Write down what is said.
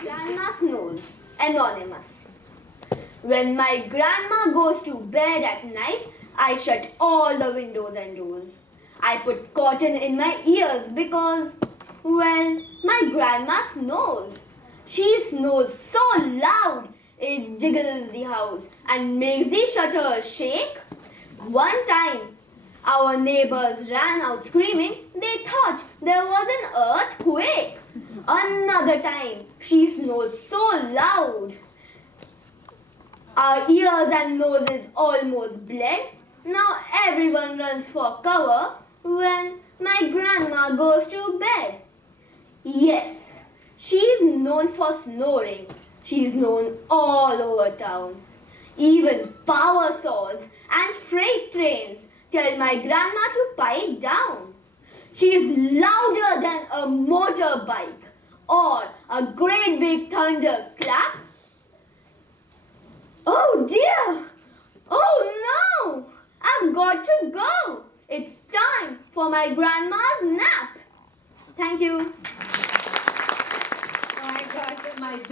Grandma Snores, Anonymous. When my grandma goes to bed at night, I shut all the windows and doors. I put cotton in my ears because, well, my grandma snores. She snores so loud, it jiggles the house and makes the shutters shake. One time, our neighbors ran out screaming. They thought there was an earthquake. Another time, she snored so loud, our ears and noses almost bled. Now everyone runs for cover when my grandma goes to bed. Yes, she is known for snoring. She is known all over town. Even power saws and freight trains tell my grandma to pipe down. She is louder than a motorbike or a great big thunderclap. Oh dear! Oh no! I've got to go! It's time for my grandma's nap. Thank you.